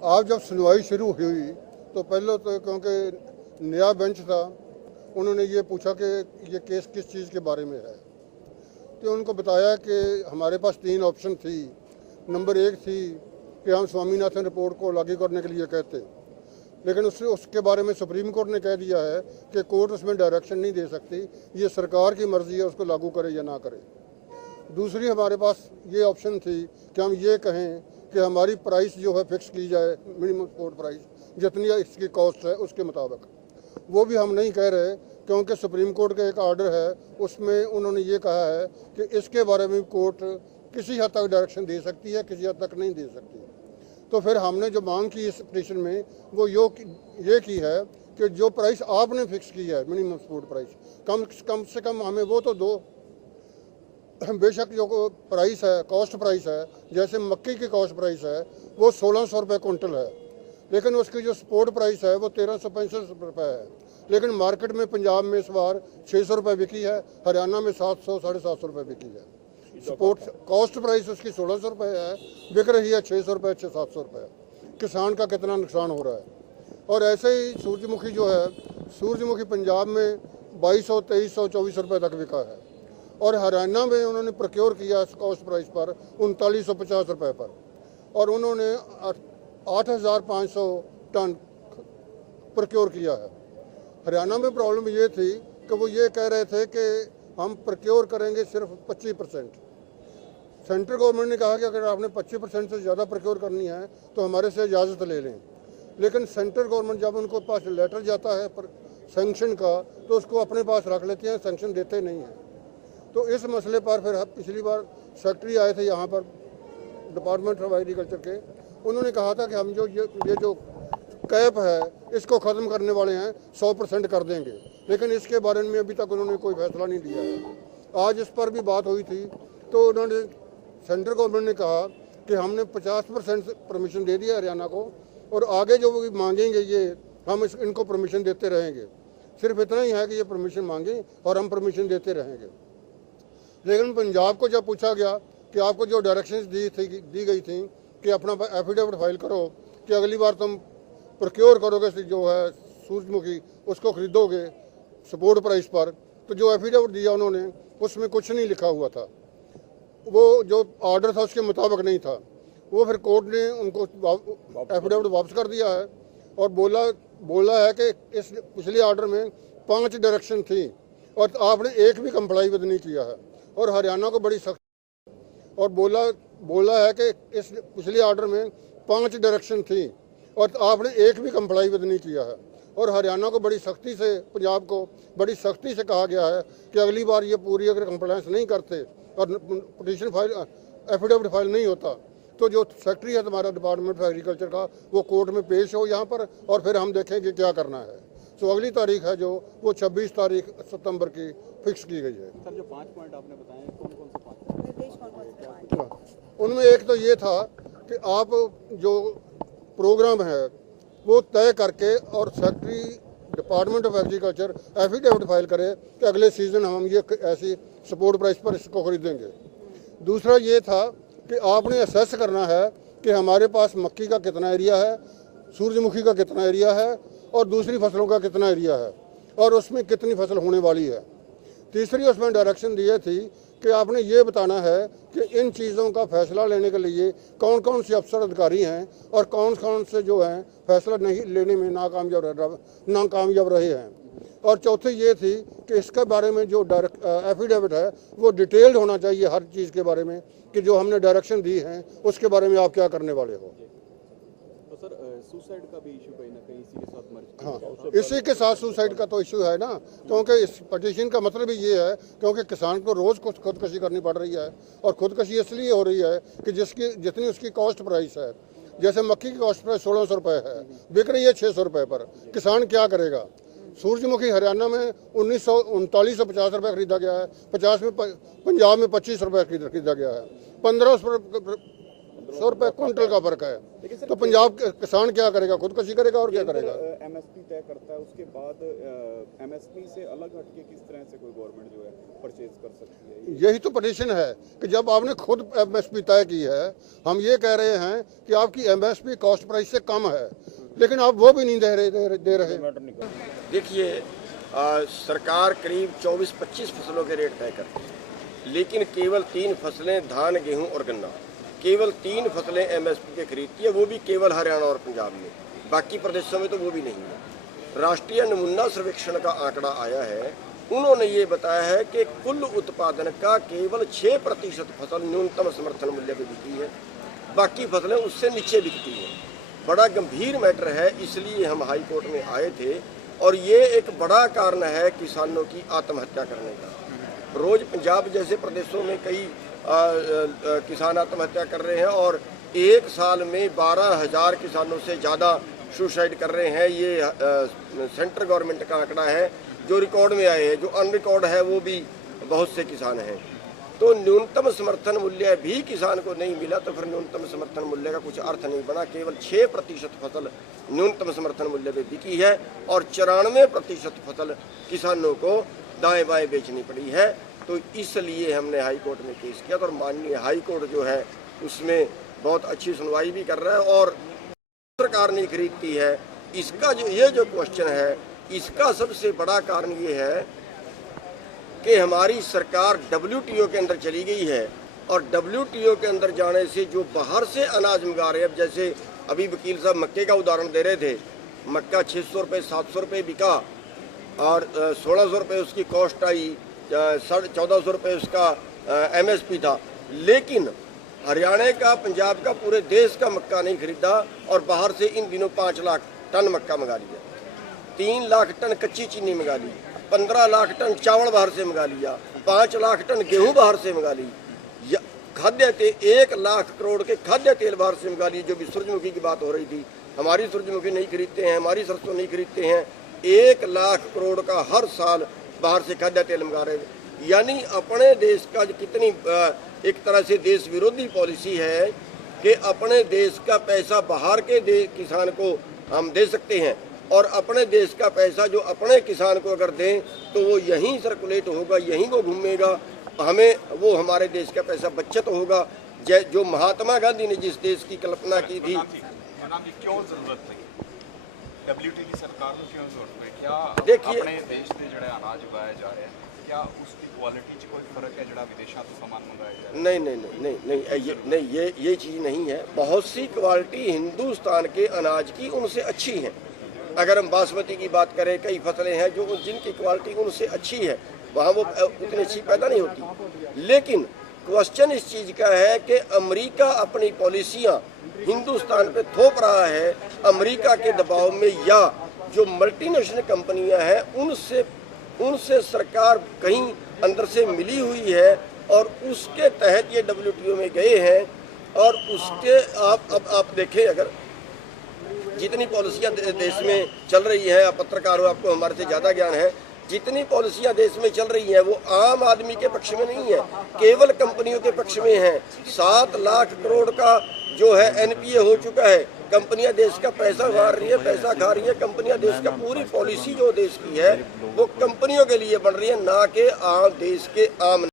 आज जब सुनवाई शुरू हुई तो पहले तो क्योंकि नया बेंच था, उन्होंने ये पूछा कि ये केस किस चीज़ के बारे में है। तो उनको बताया कि हमारे पास 3 ऑप्शन थी। नंबर 1 थी कि हम स्वामीनाथन रिपोर्ट को लागू करने के लिए कहते, लेकिन उसके बारे में सुप्रीम कोर्ट ने कह दिया है कि कोर्ट उसमें डायरेक्शन नहीं दे सकती, ये सरकार की मर्जी है उसको लागू करे या ना करे। दूसरी हमारे पास ये ऑप्शन थी कि हम ये कहें कि हमारी प्राइस जो है फिक्स की जाए, मिनिमम सपोर्ट प्राइस जितनी इसकी कॉस्ट है उसके मुताबिक। वो भी हम नहीं कह रहे क्योंकि सुप्रीम कोर्ट का एक ऑर्डर है, उसमें उन्होंने ये कहा है कि इसके बारे में कोर्ट किसी हद तक डायरेक्शन दे सकती है, किसी हद तक नहीं दे सकती। तो फिर हमने जो मांग की इस पिटीशन में वो ये की है कि जो प्राइस आपने फिक्स की है मिनिमम सपोर्ट प्राइस, कम से कम हमें वो तो दो। बेशक जो प्राइस है, कॉस्ट प्राइस है, जैसे मक्की की कॉस्ट प्राइस है वो 1600 रुपये कुंटल है, लेकिन उसकी जो सपोर्ट प्राइस है वो 1365 रुपये है। लेकिन मार्केट में पंजाब में इस बार 600 रुपये बिकी है, हरियाणा में 700 750 रुपये बिकी है। सपोर्ट कॉस्ट प्राइस उसकी 1600 रुपये है, बिक रही है 600 रुपये 700 रुपये। किसान का कितना नुकसान हो रहा है। और ऐसे ही सूरजमुखी जो है, सूरजमुखी पंजाब में 2200 2300 2400 रुपये तक बिका है, और हरियाणा में उन्होंने प्रोक्योर किया कॉस्ट प्राइस पर 3950 रुपये पर, और उन्होंने 8500 टन प्रोक्योर किया है। हरियाणा में प्रॉब्लम ये थी कि वो ये कह रहे थे कि हम प्रोक्योर करेंगे सिर्फ 25%। सेंट्रल गवर्नमेंट ने कहा कि अगर आपने 25% से ज़्यादा प्रोक्योर करनी है तो हमारे से इजाज़त ले लें, लेकिन सेंट्रल गवर्नमेंट जब उनको पास लेटर जाता है पर सैंक्शन का तो उसको अपने पास रख लेते हैं, सैंक्शन देते नहीं हैं। तो इस मसले पर फिर पिछली बार सेक्रेटरी आए थे यहाँ पर डिपार्टमेंट ऑफ एग्रीकल्चर के, उन्होंने कहा था कि हम जो ये जो कैप है इसको ख़त्म करने वाले हैं, 100% कर देंगे, लेकिन इसके बारे में अभी तक उन्होंने कोई फैसला नहीं दिया है। आज इस पर भी बात हुई थी तो उन्होंने सेंट्रल गवर्नमेंट ने कहा कि हमने 50% परमिशन दे दिया हरियाणा को, और आगे जो भी मांगेंगे ये हम इनको परमिशन देते रहेंगे। सिर्फ इतना ही है कि ये परमिशन मांगें और हम परमिशन देते रहेंगे। लेकिन पंजाब को जब पूछा गया कि आपको जो डायरेक्शंस दी गई थी कि अपना एफिडेविट फाइल करो कि अगली बार तुम प्रोक्योर करोगे जो है सूरजमुखी उसको खरीदोगे सपोर्ट प्राइस पर, तो जो एफिडेविट दिया उन्होंने उसमें कुछ नहीं लिखा हुआ था, वो जो ऑर्डर था उसके मुताबिक नहीं था। वो फिर कोर्ट ने उनको एफिडेविट वापस कर दिया है और बोला है कि इस पिछले ऑर्डर में 5 डायरेक्शन थी और आपने एक भी कंप्लाई विद नहीं किया है, और हरियाणा को बड़ी सख्त और बोला है कि इस पिछले ऑर्डर में 5 डायरेक्शन थी और आपने एक भी कंप्लाई विद नहीं किया है, और हरियाणा को बड़ी सख्ती से, पंजाब को बड़ी सख्ती से कहा गया है कि अगली बार ये पूरी अगर कंप्लायंस नहीं करते और पिटीशन फाइल एफिडेविट फाइल नहीं होता तो जो सेक्रेटरी है तुम्हारा डिपार्टमेंट ऑफ एग्रीकल्चर का वो कोर्ट में पेश हो यहाँ पर, और फिर हम देखेंगे क्या करना है। तो अगली तारीख है जो वो 26 तारीख सितंबर की फिक्स की गई है। सर जो 5 पॉइंट आपने बताए कौन-कौन से 5? उनमें एक तो ये था कि आप जो प्रोग्राम है वो तय करके और secretary department of agriculture affidavit file करे कि अगले सीज़न हम ये ऐसी सपोर्ट प्राइस पर इसको खरीदेंगे। दूसरा ये था कि आपने असेस करना है कि हमारे पास मक्की का कितना एरिया है, सूरजमुखी का कितना एरिया है और दूसरी फसलों का कितना एरिया है और उसमें कितनी फसल होने वाली है। तीसरी उसमें डायरेक्शन दी थी कि आपने ये बताना है कि इन चीज़ों का फैसला लेने के लिए कौन कौन से अफसर अधिकारी हैं और कौन कौन से जो हैं फैसला नहीं लेने में नाकामयाब रहे हैं। और चौथी ये थी कि इसके बारे में जो एफिडेविट है वो डिटेल्ड होना चाहिए हर चीज़ के बारे में कि जो हमने डायरेक्शन दी है उसके बारे में आप क्या करने वाले हो। तो सर सुसाइड का भी इशू कहीं ना कहीं इसी के साथ मर्ज। हाँ, इसी के साथ सुसाइड का तो इशू है ना, क्योंकि इस पटिशन का मतलब ही ये है क्योंकि किसान को रोज़ कुछ खुदकशी करनी पड़ रही है, और खुदकशी इसलिए हो रही है कि जितनी उसकी कॉस्ट प्राइस है, जैसे मक्की की कॉस्ट प्राइस 1600 रुपये है, बिक रही है 600 रुपये पर, किसान क्या करेगा। सूरजमुखी हरियाणा में 3950 रुपये खरीदा गया है, 50 में पंजाब में 25 रुपये खरीदा गया है, 1500 100 रुपए क्विंटल का फर्क है। तो पंजाब के किसान क्या करेगा, खुदकशी करेगा और क्या करेगा। एमएसपी तय करता है, उसके बाद एमएसपी से अलग हटके किस तरह से कोई गवर्नमेंट जो है परचेज कर सकती है? यही तो पटिशन है कि जब आपने खुद एमएसपी तय की है, हम ये कह रहे हैं कि आपकी एमएसपी कॉस्ट प्राइस से कम है, लेकिन आप वो भी नहीं दे रहे। देखिए, सरकार करीब 24-25 फसलों के रेट तय करती है, लेकिन केवल 3 फसलें धान, गेहूं और गन्ना, केवल 3 फसलें एमएसपी के खरीदती है, वो भी केवल हरियाणा और पंजाब में, बाकी प्रदेशों में तो वो भी नहीं है। राष्ट्रीय नमूना सर्वेक्षण का आंकड़ा आया है, उन्होंने ये बताया है कि कुल उत्पादन का केवल 6% फसल न्यूनतम समर्थन मूल्य पर बिकती है, बाकी फसलें उससे नीचे बिकती हैं। बड़ा गंभीर मैटर है, इसलिए हम हाई कोर्ट में आए थे और ये एक बड़ा कारण है किसानों की आत्महत्या करने का। रोज पंजाब जैसे प्रदेशों में कई किसान आत्महत्या कर रहे हैं और एक साल में 12,000 किसानों से ज़्यादा सुसाइड कर रहे हैं। ये सेंट्रल गवर्नमेंट का आंकड़ा है जो रिकॉर्ड में आए हैं, जो अनरिकॉर्ड है वो भी बहुत से किसान हैं। तो न्यूनतम समर्थन मूल्य भी किसान को नहीं मिला तो फिर न्यूनतम समर्थन मूल्य का कुछ अर्थ नहीं बना। केवल 6% फसल न्यूनतम समर्थन मूल्य पे बिकी है और 94% फसल किसानों को दाएं बाएं बेचनी पड़ी है। तो इसलिए हमने हाई कोर्ट में केस किया और माननीय हाई कोर्ट जो है उसमें बहुत अच्छी सुनवाई भी कर रहा है और सरकार नहीं खरीदती है। इसका जो क्वेश्चन है, इसका सबसे बड़ा कारण ये है कि हमारी सरकार WTO के अंदर चली गई है और WTO के अंदर जाने से जो बाहर से अनाज मंगा रहे हैं, अब जैसे अभी वकील साहब मक्के का उदाहरण दे रहे थे, मक्का 600 रुपये 700 रुपये बिका और 1600 रुपये उसकी कॉस्ट आई, 1400 रुपये उसका MSP था, लेकिन हरियाणा का, पंजाब का, पूरे देश का मक्का नहीं खरीदा और बाहर से इन दिनों 5 लाख टन मक्का मंगा लिया, 3 लाख टन कच्ची चीनी मंगा ली, 15 लाख टन चावल बाहर से मंगा लिया, 5 लाख टन गेहूं बाहर से मंगा ली, खाद्य तेल 1 लाख करोड़ के खाद्य तेल बाहर से मंगा लिए। जो भी सूरजमुखी की बात हो रही थी, हमारी सूरजमुखी नहीं खरीदते हैं, हमारी सरसों नहीं खरीदते हैं, 1 लाख करोड़ का हर साल बाहर से खाद्य तेल मंगा रहे हैं। यानी अपने देश का कितनी एक तरह से देश विरोधी पॉलिसी है कि अपने देश का पैसा बाहर के किसान को हम दे सकते हैं और अपने देश का पैसा जो अपने किसान को अगर दें तो वो यहीं सर्कुलेट होगा, यहीं वो घूमेगा, हमें वो हमारे देश का पैसा बचत होगा। जो महात्मा गांधी ने जिस देश की कल्पना की थी, क्यों जरूरत है WTO की सरकार को, क्यों जरूरत है? क्या देखिए, अपने देश से जो अनाज उगाए जा रहे हैं, क्या उसकी क्वालिटी च कोई फर्क है जो विदेशों से सामान मंगाया जा रहा है? नहीं, ये चीज़ नहीं है। बहुत सी क्वालिटी हिंदुस्तान के अनाज की उनसे अच्छी है। अगर हम बासमती की बात करें, कई फसलें हैं जो जिनकी क्वालिटी उनसे अच्छी है, वहाँ वो उतनी अच्छी पैदा नहीं होती। लेकिन क्वेश्चन इस चीज़ का है कि अमेरिका अपनी पॉलिसियाँ हिंदुस्तान पे थोप रहा है, अमेरिका के दबाव में, या जो मल्टीनेशनल कंपनियां हैं उनसे सरकार कहीं अंदर से मिली हुई है और उसके तहत ये WTO में गए हैं। और उसके आप देखें, अगर जितनी पॉलिसियां देश में चल रही हैं, आप पत्रकार हो, आपको हमारे से ज़्यादा ज्ञान है, जितनी पॉलिसियां देश में चल रही हैं वो आम आदमी के पक्ष में नहीं है, केवल कंपनियों के पक्ष में है। 7 लाख करोड़ का जो है NPA हो चुका है, कंपनियां देश का पैसा मार रही है, पैसा खा रही है। कंपनियां देश का पूरी पॉलिसी जो देश की है वो कंपनियों के लिए बन रही है, ना कि देश के आम